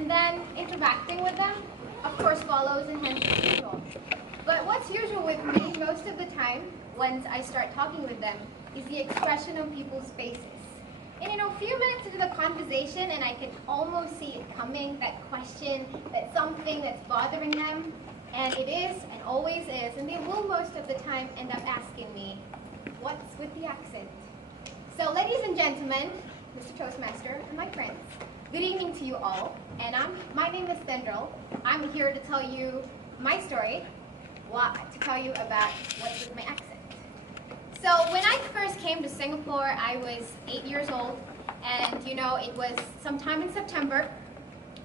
and then interacting with them, of course, follows and hence as usual. But what's usual with me most of the time, once I start talking with them, is the expression on people's faces. And a few minutes into the conversation, and I can almost see it coming, that question, that something that's bothering them, and it is, and always is, and they will most of the time end up asking me, what's with the accent? So ladies and gentlemen, Mr. Toastmaster, and my friends, good evening to you all, and my name is Thendral. I'm here to tell you my story, to tell you about what's with my accent. So when I first came to Singapore, I was 8 years old, and it was sometime in September,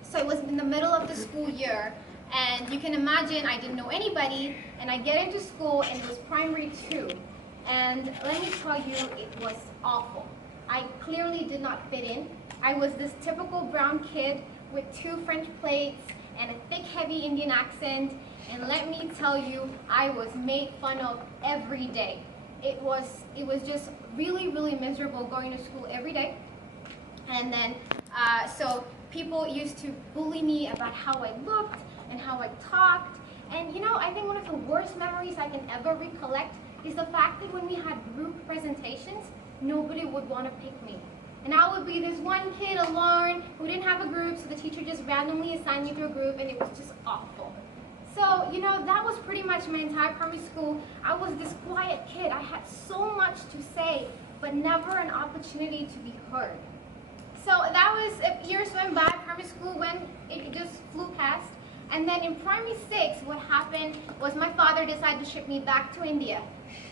so it was in the middle of the school year, and you can imagine I didn't know anybody, and I get into school, and it was primary 2, and let me tell you, it was awful. I clearly did not fit in. I was this typical brown kid with 2 French plates and a thick, heavy Indian accent, and let me tell you, I was made fun of every day. It was just really, really miserable going to school every day. And then, so people used to bully me about how I looked and how I talked. And I think one of the worst memories I can ever recollect is the fact that when we had group presentations, nobody would want to pick me. And I would be this one kid alone who didn't have a group, so the teacher just randomly assigned me to a group, and it was just awful. So, that was pretty much my entire primary school. I was this quiet kid. I had so much to say, but never an opportunity to be heard. So that was, years went by, primary school when it just flew past. And then in primary 6, what happened was my father decided to ship me back to India.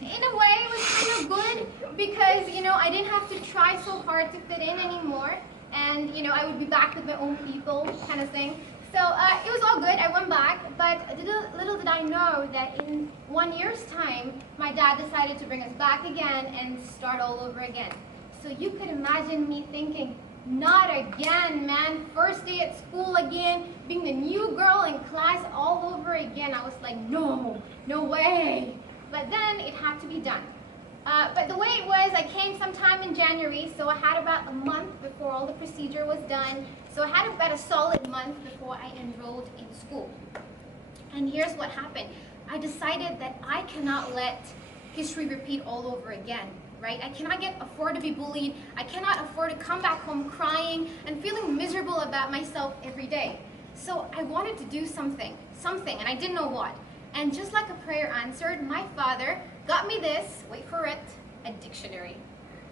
In a way, it was kind of good because, I didn't have to try so hard to fit in anymore. And, I would be back with my own people kind of thing. So it was all good, I went back, but little did I know that in 1 year's time, my dad decided to bring us back again and start all over again. So you could imagine me thinking, not again, man, first day at school again, being the new girl in class all over again. I was like, no way. But then it had to be done. But the way it was, I came sometime in January, so I had about a month before all the procedure was done. So I had about a solid month before I enrolled in school. And here's what happened. I decided that I cannot let history repeat all over again, right? I cannot afford to be bullied. I cannot afford to come back home crying and feeling miserable about myself every day. So I wanted to do something, and I didn't know what. And just like a prayer answered, my father got me this, wait for it, a dictionary.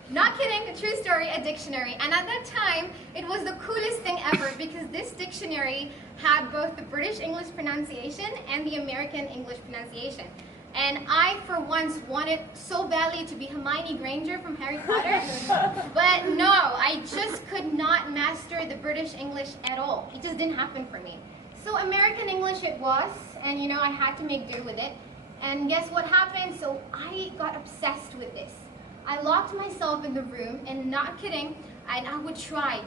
Not kidding, a true story, a dictionary. And at that time, it was the coolest thing ever because this dictionary had both the British English pronunciation and the American English pronunciation. And I, for once, wanted so badly to be Hermione Granger from Harry Potter. But no, I just could not master the British English at all. It just didn't happen for me. So American English it was, and I had to make do with it. And guess what happened? So I got obsessed with this. I locked myself in the room, and not kidding, and I would try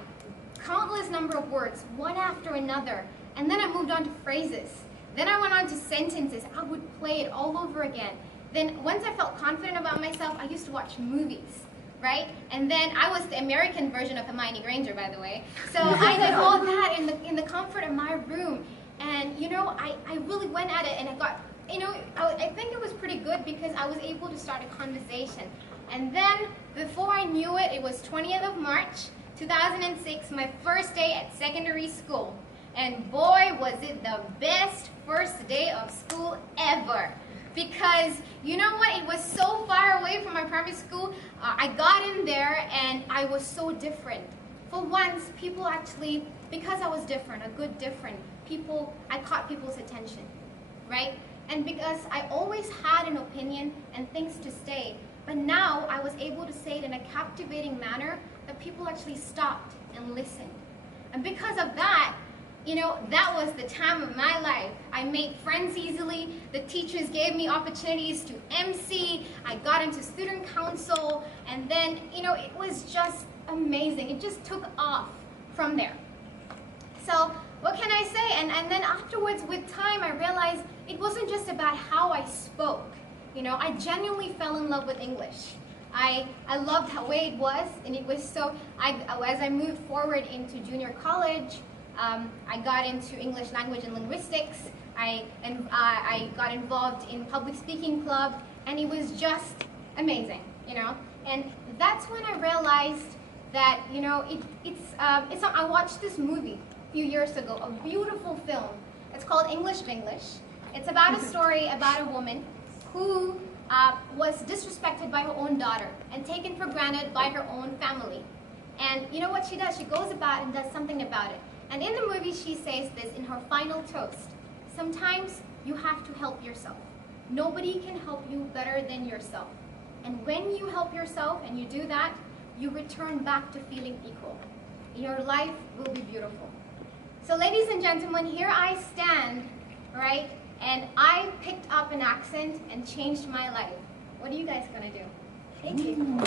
countless number of words, one after another, and then I moved on to phrases. Then I went on to sentences. I would play it all over again. Then once I felt confident about myself, I used to watch movies, right? And then I was the American version of Hermione Granger, by the way. So I did all that in the comfort of my room. And I really went at it, and I got, I think it was pretty good because I was able to start a conversation. And then, before I knew it, it was 20th of March, 2006, my first day at secondary school. And boy, was it the best first day of school ever. Because, you know what, it was so far away from my primary school, I got in there and I was so different. For once, people actually, because I was different, a good different, I caught people's attention, right? And because I always had an opinion and things to say, but now I was able to say it in a captivating manner that people actually stopped and listened. And because of that, that was the time of my life. I made friends easily. The teachers gave me opportunities to MC. I got into student council. And then, it was just amazing. It just took off from there. So what can I say? And then afterwards, with time, I realized it wasn't just about how I spoke. I genuinely fell in love with English. I loved the way it was, and it was so, as I moved forward into junior college, I got into English language and linguistics. I got involved in public speaking club, and it was just amazing, you know. And that's when I realized that, you know, I watched this movie a few years ago, a beautiful film. It's called English Vinglish. It's about a story about a woman who was disrespected by her own daughter and taken for granted by her own family. And you know what she does? She goes about and does something about it. And in the movie, she says this in her final toast: sometimes you have to help yourself. Nobody can help you better than yourself. And when you help yourself and you do that, you return back to feeling equal. Your life will be beautiful. So ladies and gentlemen, here I stand, right? And I picked up an accent and changed my life. What are you guys gonna do? Thank you.